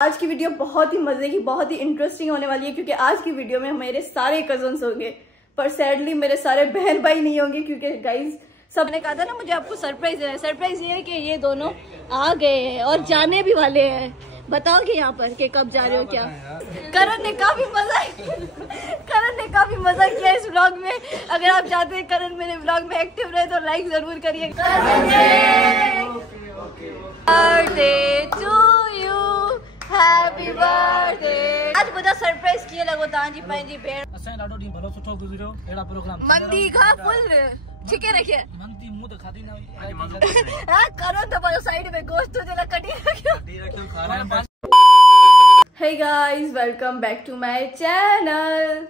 आज की वीडियो बहुत ही मजे की, बहुत ही इंटरेस्टिंग होने वाली है क्योंकि आज की वीडियो में मेरे सारे कजन्स होंगे, पर सैडली मेरे सारे बहन भाई नहीं होंगे क्योंकि गाइज सबने कहा था ना मुझे आपको सरप्राइज देना है। सरप्राइज ये है कि ये दोनों आ गए हैं और जाने भी वाले हैं। बताओगे यहाँ पर कि कब जा रहे हो क्या? करण ने काफी मजा किया इस व्लॉग में। अगर आप चाहते हैं करण मेरे व्लॉग में एक्टिव रहे तो लाइक जरूर करिए। Birthday to you, happy birthday. आज मुझे सरप्राइज किए लगो तांजी पंहिंजी भेण असां ॾाढो ॾींहुं भलो सुठो गुज़रियो। अहिड़ा प्रोग्राम मंदी खा फुल ठीके रखिए। मंदी मुंह त खाधी न हां करो तो बोलो साइड में गोश्त तुझे ला कटी रखियो खा रहा है। Hey guys, welcome back to my channel.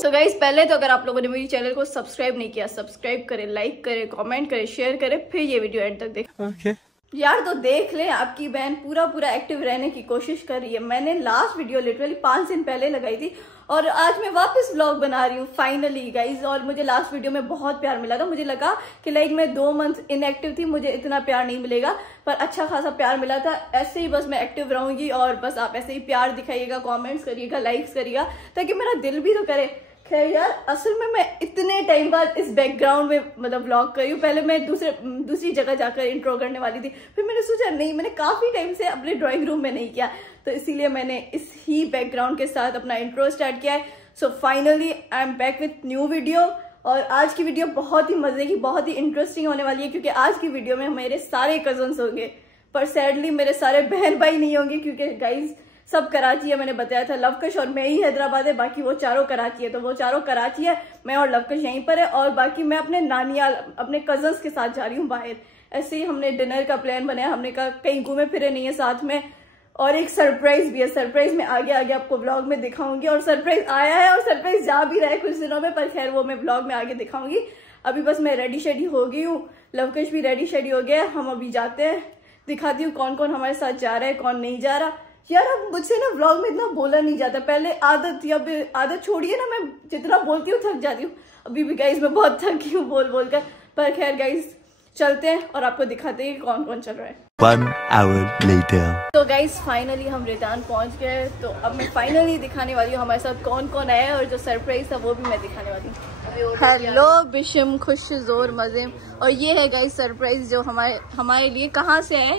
तो गाइस पहले तो अगर आप लोगों ने मेरी चैनल को सब्सक्राइब नहीं किया, सब्सक्राइब करें, लाइक करें, कमेंट करें, शेयर करें, फिर ये वीडियो एंड तक देखें। यार तो देख ले, आपकी बहन पूरा एक्टिव रहने की कोशिश कर रही है। मैंने लास्ट वीडियो लिटरली 5 दिन पहले लगाई थी और आज मैं वापस व्लॉग बना रही हूँ फाइनली गाइज। और मुझे लास्ट वीडियो में बहुत प्यार मिला था। मुझे लगा कि लाइक मैं 2 मंथ इनएक्टिव थी, मुझे इतना प्यार नहीं मिलेगा, पर अच्छा खासा प्यार मिला था। ऐसे ही बस मैं एक्टिव रहूंगी और बस आप ऐसे ही प्यार दिखाइएगा, कॉमेंट्स करिएगा, लाइक्स करिएगा, ताकि मेरा दिल भी तो करे। खैर यार, असल में मैं इतने टाइम बाद इस बैकग्राउंड में मतलब व्लॉग कर रही हूँ। पहले मैं दूसरी जगह जाकर इंट्रो करने वाली थी, फिर मैंने सोचा नहीं, मैंने काफी टाइम से अपने ड्राइंग रूम में नहीं किया, तो इसीलिए मैंने इस ही बैकग्राउंड के साथ अपना इंट्रो स्टार्ट किया है। So finally I am back with new video. और आज की वीडियो बहुत ही मजे की, बहुत ही इंटरेस्टिंग होने वाली है क्योंकि आज की वीडियो में मेरे सारे कजन्स होंगे, पर सैडली मेरे सारे बहन भाई नहीं होंगे क्योंकि गाइज सब कराची है। मैंने बताया था लवकुश और मैं ही हैदराबाद है, बाकी वो चारों कराची है। तो वो चारों कराची है, मैं और लवकुश यहीं पर है, और बाकी मैं अपने नानियाल अपने कजन्स के साथ जा रही हूँ बाहर। ऐसे ही हमने डिनर का प्लान बनाया, हमने कहा कहीं घूमे फिरे नहीं है साथ में, और एक सरप्राइज भी है। सरप्राइज में आगे आपको व्लॉग में दिखाऊंगी, और सरप्राइज आया है और सरप्राइज जा भी रहा है कुछ दिनों में, पर खैर वो मैं व्लॉग में आगे दिखाऊंगी। अभी बस मैं रेडी शेडी हो गई हूँ, लवकुश भी रेडी शेडी हो गया। हम अभी जाते हैं, दिखाती हूँ कौन कौन हमारे साथ जा रहा है, कौन नहीं जा रहा। यार अब मुझसे ना व्लॉग में इतना बोला नहीं जाता, पहले आदत थी, अब आदत छोड़िए ना, मैं जितना बोलती हूँ थक जाती हूँ। अभी भी गाइज मैं बहुत थकी हूँ बोल कर, पर खैर गाइज चलते हैं और आपको दिखाते हैं कौन कौन चल रहा है। 1 hour later. तो गाइज फाइनली हम रिटर्न पहुंच गए। तो अब मैं फाइनली दिखाने वाली हूँ हमारे साथ कौन कौन आया है, और जो सरप्राइज था वो भी मैं दिखाने वाली हूँ। हेलो बिशम, खुश जोर मजे। और ये है गाइज सरप्राइज जो हमारे लिए कहाँ से आए।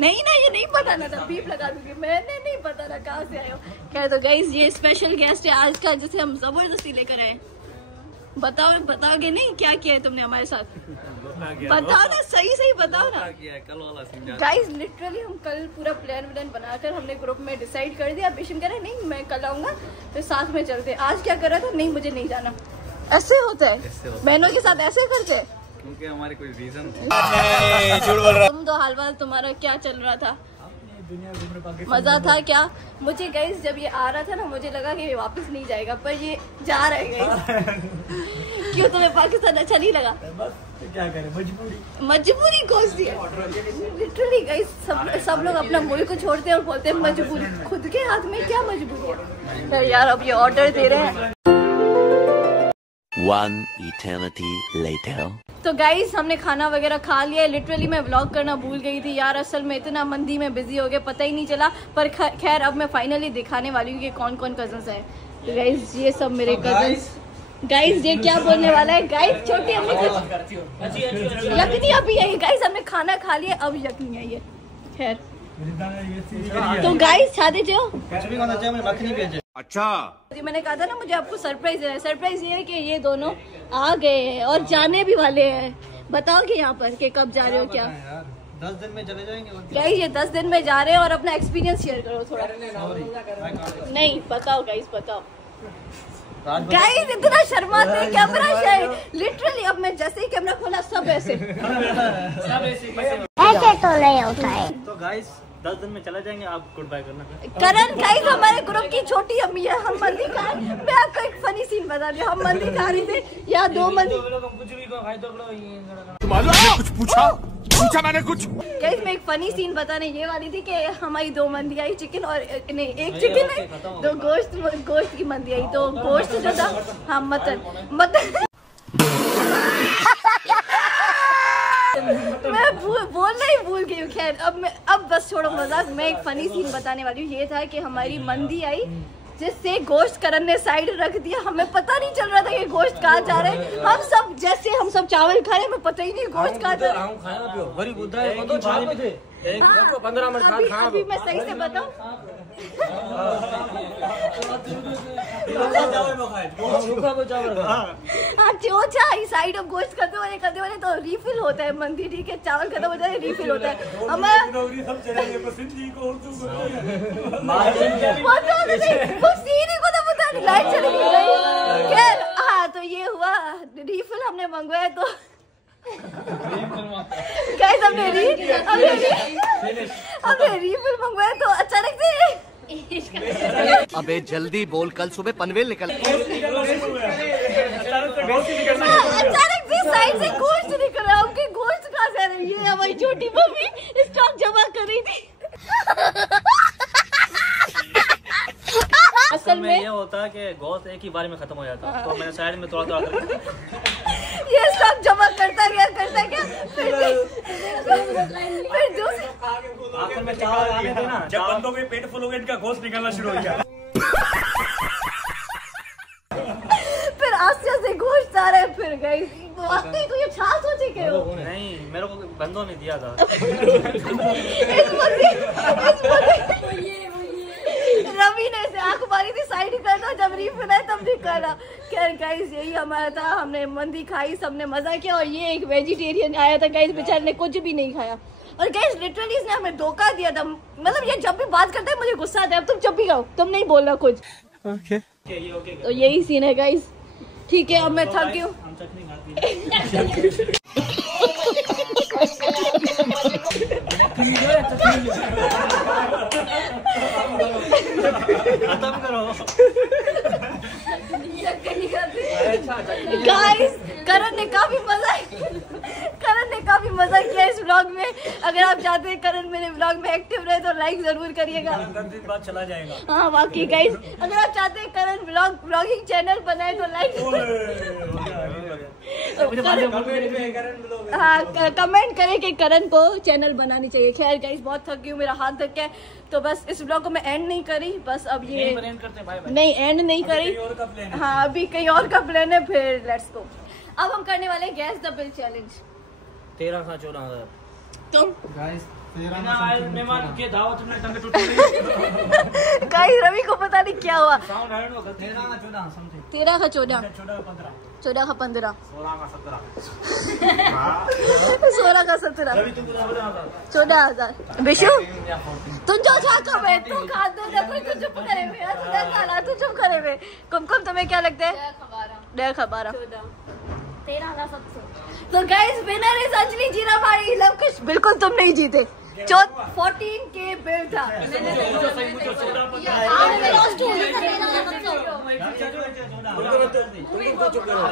नहीं ना, ये नहीं बताना था, बीप लगा दूंगी। मैंने नहीं बताना कहाँ से आए हो। खैर तो गाइज ये स्पेशल गेस्ट है आज का, जिसे हम जबरदस्ती लेकर आए। बताओगे नहीं क्या किया है तुमने हमारे साथ? बताओ ना, सही बताओ ना। गाइज लिटरली हम कल पूरा प्लान बनाकर हमने ग्रुप में डिसाइड कर दिया। बिशम कह रहे नहीं मैं कल आऊंगा तो साथ में चलते। आज क्या कर रहा था, नहीं मुझे नहीं जाना। ऐसे होता है बहनों के साथ, ऐसे करके, क्योंकि हमारे कोई रीजन तुम तो हाल तुम्हारा क्या चल रहा था? मजा था क्या? मुझे गाइस जब ये आ रहा था ना, मुझे लगा कि ये वापस नहीं जाएगा, पर ये जा रहा है गाइस। क्यों, तुम्हें पाकिस्तान अच्छा नहीं लगा? बस क्या करें, मजबूरी कौन सी है लिटरली गाइस। सब लोग अपना मुल्क को छोड़ते हैं और बोलते हैं मजबूरी। खुद के हाथ में क्या मजबूरी है यार। अब ये ऑर्डर दे रहे हैं। 1 eternity later. तो गाइस हमने खाना वगैरह खा लिया है। लिटरली मैं व्लॉग करना भूल गई थी यार, असल में इतना मंदी में बिजी हो गया, पता ही नहीं चला। पर खैर अब मैं फाइनली दिखाने वाली हूँ कि कौन कौन कजन्स हैं। तो गाइस ये सब मेरे कजन्स। गाइस ये क्या बोलने वाला है गाइस? छोटी अम्मी कुछ यखनी अभी आई है गाइस, हमने खाना खा लिया, अब यखनी आई है। खैर तो गाइस शादी जो अच्छा मैंने कहा था ना मुझे आपको सरप्राइज देना है। सरप्राइज ये है कि ये दोनों आ गए हैं और जाने भी वाले हैं। बताओगे यहाँ पर कि कब जा रहे हो क्या? 10 दिन में चले जाएंगे। गाइस ये 10 दिन में जा रहे हैं और अपना एक्सपीरियंस शेयर करो थोड़ा। नहीं बताओ गाइस, बताओ गाइस। इतना शर्माते हैं, कैमरा शाय लिटरली। अब मैं जैसे ही कैमरा खोला सब ऐसे ऐसे तो नहीं होता है। तो गाइस 10 दिन में चला जाएंगे, आप गुड बाय करना। करण गाइस हमारे ग्रुप की छोटी अम्मी है, हम मंदी खा रहे। मैं आपको एक फनी सीन बता दी, हम मंदी खा रहे थे या 2 मंदी। कुछ पूछा मैंने कुछ। गाइस मैं एक फनी सीन बताने ये वाली थी कि हमारी 2 मंदी आई, चिकन और नहीं एक चिकन है, 2 गोश्त की मंदी आई। तो गोश्त जो था, हाँ मटन मैं बोलना ही भूल गई हूँ। खैर अब बस छोड़ो मजाक, मैं एक फनी सीन बताने वाली हूँ। ये था कि हमारी मंदी आई जिससे गोश्त करण ने साइड रख दिया, हमें पता नहीं चल रहा था कि गोश्त कहाँ जा रहे हैं। हम सब चावल खा रहे, हमें पता ही नहीं गोश्त कहाँ जा रहा है। अभी मैं सही से बताऊँ, साइड ऑफ गोश्त करते वाले तो रिफिल होता है मंदी, ठीक है, चावल खत्म हो जाए रिफिल होता है हमारा। को तो पता नहीं, लाइट चली गई। खैर हाँ, तो ये हुआ, रिफिल हमने मंगवाया तो गाइस हमने रिफिल मंगवाया तो अचानक से अबे जल्दी बोल, कल सुबह पनवेल निकल। अचानक से साइड से गोश्त निकल रहा है। उनके गोश्त कहाँ से आ रही है? हमारी छोटी मम्मी स्टॉक जमा कर रही थी। असल में ये होता है कि गोश्त एक ही बार में खत्म हो जाता है, तो मैंने साइड में थोड़ा ये स्टॉक जमा करता गया फिर आखिर में चावल आने थे ना, जब बंदों के पेट फुल हो गए, इनका गोश्त निकलना शुरू हो गया। फिर आस्ते गोश्त आ रहा है। फिर गई वाकई तो ये छा सोचे के हो? नहीं, मेरे को बंदों ने दिया था। रवि ने ऐसे आंख मारी थी, साइड करना, जब रिफिल है तब नहीं करना। खैर गाइस यही हमारा था, हमने मंदी खाई, सबने मजा किया। और ये एक वेजिटेरियन आया था गाइस, बेचारे ने कुछ भी नहीं खाया। और गाइस लिटरली इसने हमें धोखा दिया था। मतलब ये जब भी बात करता है मुझे गुस्सा आता है। अब तुम जब भी खाओ, तुम नहीं बोलना कुछ। तो यही सीन है गाइस, ठीक है। अब मैं थक गई हूँ। खत्म करो गाइस, करण ने काफी मजा किया इस व्लॉग में। अगर आप चाहते हैं करण मेरे व्लॉग में एक्टिव रहे तो लाइक जरूर करिएगा। 10 दिन बाद चला जाएगा। हाँ वाकई गाइस, अगर आप चाहते हैं करण व्लॉगिंग चैनल बनाए तो लाइक हाँ कमेंट करें कि करण को चैनल बनानी चाहिए। खैर गाइस बहुत थक गई हूँ, मेरा हाथ थक गया है। तो बस इस व्लॉग को मैं एंड नहीं करी, बस अब ये नहीं एंड नहीं करी। हाँ अभी कहीं और का प्लान है, फिर लेट्स गो। अब हम करने वाले गैस द बिल चैलेंज। 13 का 14,000 तुम मेहमान के दावत में टंगे टूट गई। गाइस रवि को पता नहीं क्या हुआ। 13 का 14 समथिंग, 13 का 14, 14 का 15, 16 का 17, 14,000। विशु तुम जो छा तुम खा दो, तू चुप करे हुए, तू चुप करे हुए। कुमकुम तुम्हें क्या लगता है? 12, 13,700। तो गाइस विनर इज अंजलि जीरा भाई। लवकुश बिल्कुल तुम नहीं जीते। 14 के बिल था।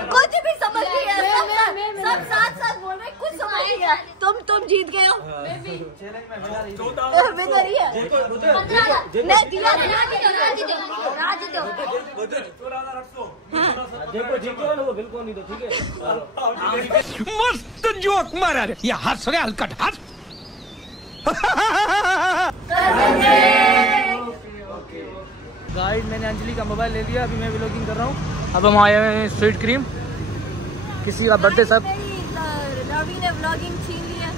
कुछ भी समझ नहीं आया, सब साथ बोल रहे, कुछ समझ नहीं आया। तुम जीत गए हो। विनर ही है। नहीं दिया बिल्कुल नहीं, तो ठीक है। मस्त जोक मारा रे, ये हंस रहे हलकट हंस। गाइड मैंने अंजलि का मोबाइल ले लिया, अभी मैं व्लॉगिंग कर रहा हूँ। अब हम आए हैं स्वीट क्रीम, किसी का बर्थडे सब। रवि ने व्लॉगिंग छीन लिया।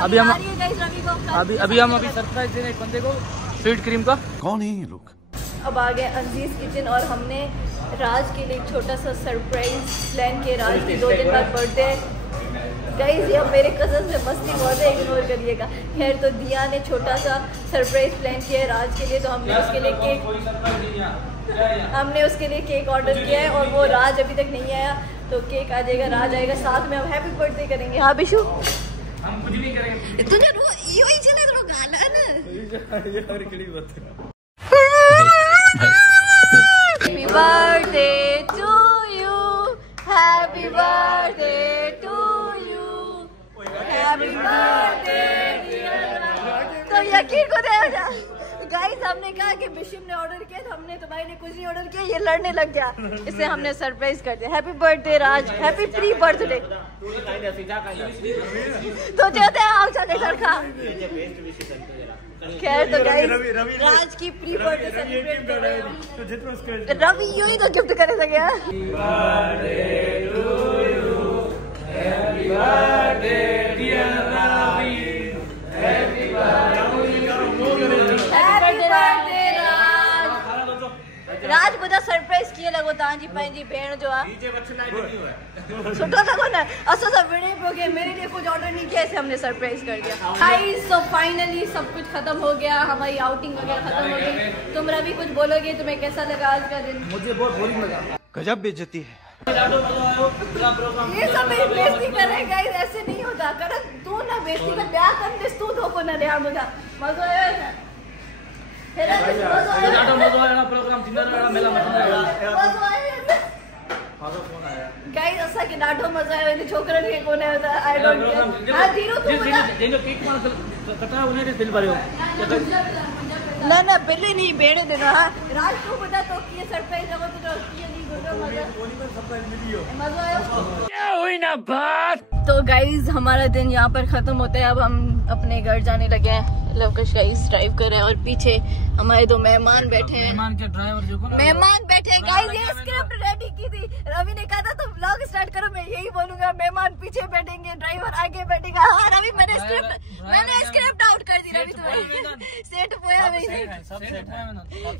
अभी हम रवि अभी सरप्राइज दे रहे हैं एक बंदे को स्वीट क्रीम का। कौन है ये लोग? अब आ गए अजीज किचन और हमने राज के लिए छोटा सा सरप्राइज प्लान किया। राज की 2 दिन बाद बर्थडे है। गाइस ये मेरे कज़न से मस्ती बहुत है, इग्नोर करिएगा। खैर तो दिया ने छोटा सा सरप्राइज प्लान किया है राज के लिए। तो हमने उसके लिए केक ऑर्डर किया है और वो राज अभी तक नहीं आया। तो केक आ जाएगा, राज आएगा, साथ में हम हैप्पी बर्थडे करेंगे। हाँ बिशु हम कुछ नहीं करेंगे। तुझे रो यो ही चले रो गाना ना ये और किड़ी बात है। Happy birthday to you, happy birthday to you, happy birthday dear Rami। तो यकीन को दे जा गाइस, हमने कहा कि बिशिम ने ऑर्डर किया तो हमने, तुम्हारे ने कुछ नहीं ऑर्डर किया, ये लड़ने लग गया, इसे हमने सरप्राइज कर दिया। हैप्पी बर्थडे राज, हैप्पी प्री बर्थडे। तो कहते हैं आओ चले लड़का। खैर तो गाइस राज की प्री बर्थडे सेलिब्रेट कर रहे हैं। रवि यूं ही तो गिफ्ट करे थे क्या? राज बुधा सरप्राइज किए लगो तांजी पंहिंजी भेण जो आ सुठो लगो ना। असो सब विड़े हो गए, मेरे लिए कुछ ऑर्डर नहीं किया, इसे हमने सरप्राइज कर दिया। गाइस सो फाइनली सब कुछ खत्म हो गया, हमारी आउटिंग वगैरह खत्म हो गई। तुम रवि कुछ बोलोगे, तुम्हें कैसा लगा आज का दिन? मुझे बहुत बोरिंग लगा। गजब बेइज्जती है। ये सब मेरी बेइज्जती कर रहे हैं गाइस, ऐसे नहीं होता। करण तू ना बेइज्जती कर, ब्याह कर दे तू धोको ना दे मुझे। मजा आया ना? फिर मजा आया प्रोग्राम थिंदर मेला मजा आया। गाइस असा के डाढो मजा आयो, इन छोकरन के कोने होता आई डोंट केयर। हां धीरो तू बता जेनो केक मां कटा उन्हें दिल भरियो ना ना पहले नहीं बेड़े देना। हां राज तू बता तो की सरप्राइज लगो तो की नहीं गुड मजा सरप्राइज मिलियो मजा आयो क्या हुई ना बात। तो गाइस हमारा दिन यहाँ पर खत्म होता है, अब हम अपने घर जाने लगे हैं। लवकुश गाइस ड्राइव कर रहे हैं और पीछे हमारे दो मेहमान बैठे हैं। मेहमान के ड्राइवर जो को ना मेहमान बैठे हैं गाइस, ये स्क्रिप्ट रेडी की थी। रवि ने कहा था तुम व्लॉग स्टार्ट करो, मैं यही बोलूंगा, मेहमान पीछे बैठेंगे, ड्राइवर आगे बैठेगा। हाँ रवि मैंने स्क्रिप्ट आउट कर दी। रवि तुम्हें सेट पोया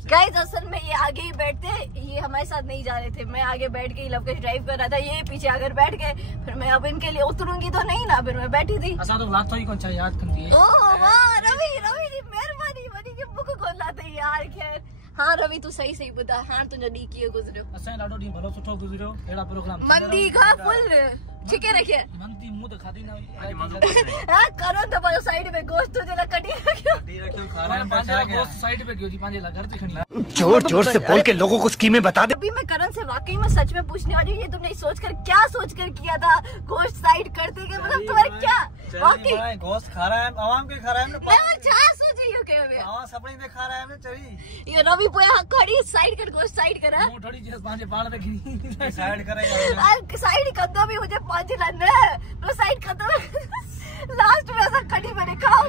गाइस, असल में ये आगे ही बैठते, ये हमारे साथ नहीं जा रहे थे। मैं आगे बैठ के लवकुश ड्राइव कर रहा था, ये पीछे आकर बैठ गए। फिर मैं अब इनके लिए उतरूंगी तो नहीं ना, फिर मैं बैठी थी। असा तो व्लॉग तो ही कौन सा याद करती है। ओह वाह रवि जी मेहरबानी बनी के बुक खोला थे यार। खैर हाँ रवि तू सही सही बता। हाँ तुझे डी किए गुजरियो असा ॾाढो ॾींहुं भलो सुठो गुजरियो। अहिड़ा प्रोग्राम मंदी खा फुल छिके रखे मंदी मुंह तो खाधी ना हां करो तो पर साइड में गोश्त तुझे ला कटी रखियो खा रहा है। पंहिंजा गोश्त साइड पे गयो जी, पंहिंजे ला घर ते खणी जोर जोर से बोल के लोगों को स्कीमें बता दे। अभी मैं करण से वाकई में सच में पूछने वाली हूँ, ये तुमने क्या सोचकर किया था गोश्त साइड करते के? मतलब तुम्हारे क्या वाकई गोश्त खा रहा है, आवाम के खा रहा है मैं छा सोची यू के में हां सपने में खा रहा है हमने चढ़ी। ये रवि पोया खड़ी साइड कर गोश्त साइड करा मुंह थोड़ी जैसे पंहिंजे बाण रखनी साइड करेगा साइड कर दो भी मुझे 5 लाने तो साइड कर दो। लास्ट में ऐसा खड़ी मैंने खाओ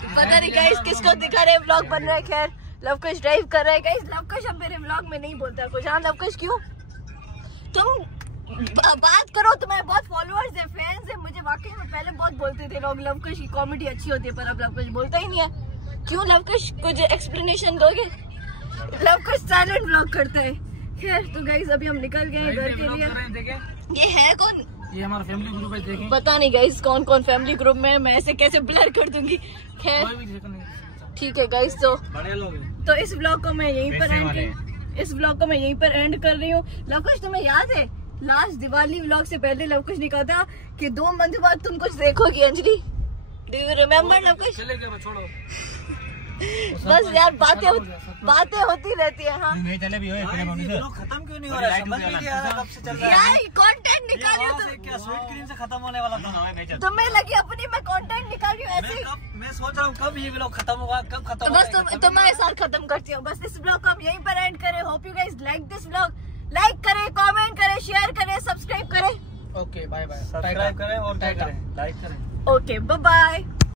पता नहीं गाइस किसको दिखा रहे व्लॉग बन रहा है। खैर लवकुश ड्राइव कर रहा है गाइस। लवकुश अब मेरे व्लॉग में नहीं बोलता कुछ। हाँ लवकुश क्यों तुम बात करो, तुम्हारे बहुत फॉलोअर्स है, फैंस है। मुझे वाकई में पहले बहुत बोलते थे लोग लवकुश की कॉमेडी अच्छी होती है, पर अब लवकुश बोलता ही नहीं है। क्यों लवकुश कुछ एक्सप्लेनेशन दोगे? लवकुश साइलेंट व्लॉग करता है। खैर तो गाइस अभी हम निकल गए हैं घर के लिए। ये है कौन? ये हमारा फैमिली ग्रुप है, देखें। पता नहीं गाइस कौन कौन फैमिली ग्रुप में, मैं ऐसे कैसे ब्लर कर दूंगी। खैर ठीक है गाइस, तो इस व्लॉग को मैं यहीं पर एंड कर रही हूँ। लवकुश तुम्हें याद है लास्ट दिवाली व्लॉग से पहले लवकुश ने कहा था कि 2 मंथ बाद तुम कुछ देखोगी Anjali. Do you remember Luvkush? छोड़ो बस यार बातें होती रहती है। हाँ खत्म क्यों नहीं हो रहा है? समझ नहीं आ रहा कब से चल रहा है यार कंटेंट निकाल रही हूँ क्या स्वीट क्रीम से खत्म होने वाला था। तुम्हें लगी अपनी मैं कंटेंट निकाल रही हूँ ऐसे। मैं सोच रहा हूँ कब ये व्लॉग खत्म होगा, कब खत्म तो बस तुम्हारे साथ खत्म करती हूँ। बस इस ब्लॉग को हम यहीं पर एंड करें। Hope you guys like this vlog. Like करें, कमेंट करें, शेयर करें, सब्सक्राइब करें। Okay bye bye. सब्सक्राइब करें और लाइक करें। Okay bye bye.